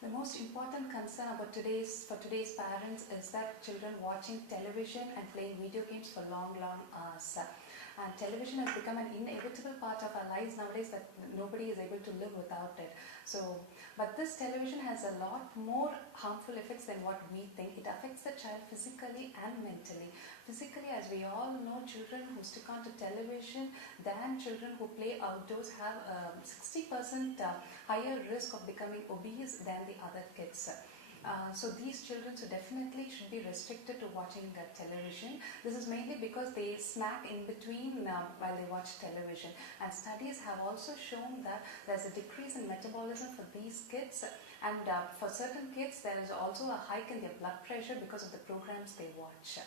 The most important concern about for today's parents is that children watching television and playing video games for long hours. And television has become an inevitable part of our lives nowadays that nobody is able to live without it. But this television has a lot more harmful effects than what we think. It affects the child physically and mentally. Physically, as we all know, children who stick onto television than children who play outdoors have a 60% higher risk of becoming obese than the other kids. So these children definitely should be restricted to watching television. This is mainly because they snack in between while they watch television. And studies have also shown that there's a decrease in metabolism for these kids. And for certain kids, there is also a hike in their blood pressure because of the programs they watch.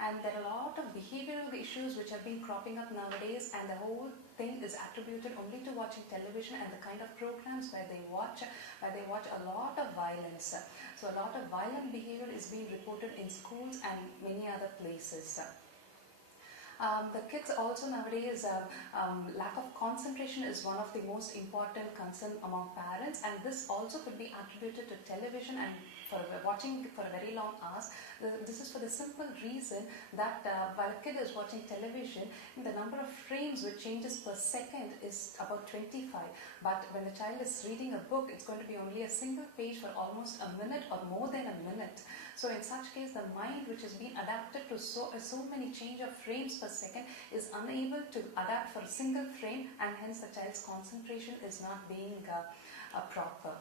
And there are a lot of behavioral issues which have been cropping up nowadays, and the whole thing is attributed only to watching television and the kind of programs where they watch a lot of violence. So a lot of violent behavior is being reported in schools and many other places. The kids also nowadays, lack of concentration is one of the most important concern among parents, and this also could be attributed to television and for watching for a very long hours. This is for the simple reason that while a kid is watching television, the number of frames which changes per second is about 25. But when the child is reading a book, it's going to be only a single page for almost a minute or more than a minute. So in such case, the mind which has been adapted to so many change of frames per second is unable to adapt for a single frame, and hence the child's concentration is not being proper.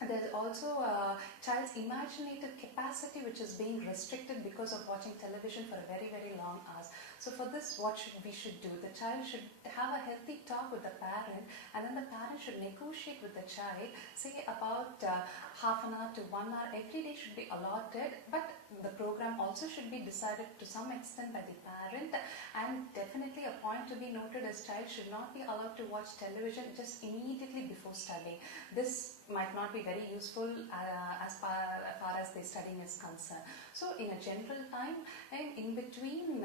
There's also a child's imaginative capacity which is being restricted because of watching television for a very long hours. So for this, what we should do? The child should have a healthy talk with the parent, and then the parent should negotiate with the child, say about half an hour to 1 hour every day should be allotted, but the program also should be decided to some extent by the parent. And definitely a point to be noted is child should not be allowed to watch television just immediately before studying. This might not be very useful as far as the studying is concerned. So in a general time, and in between,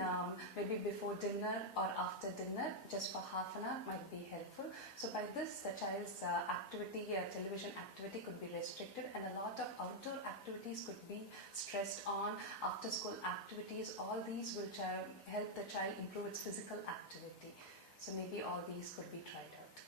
maybe before dinner or after dinner, just for half an hour might be helpful. So by this, the child's television activity could be restricted, and a lot of outdoor activities could be stressed on. After school activities, all these will help the child improve its physical activity. So maybe all these could be tried out.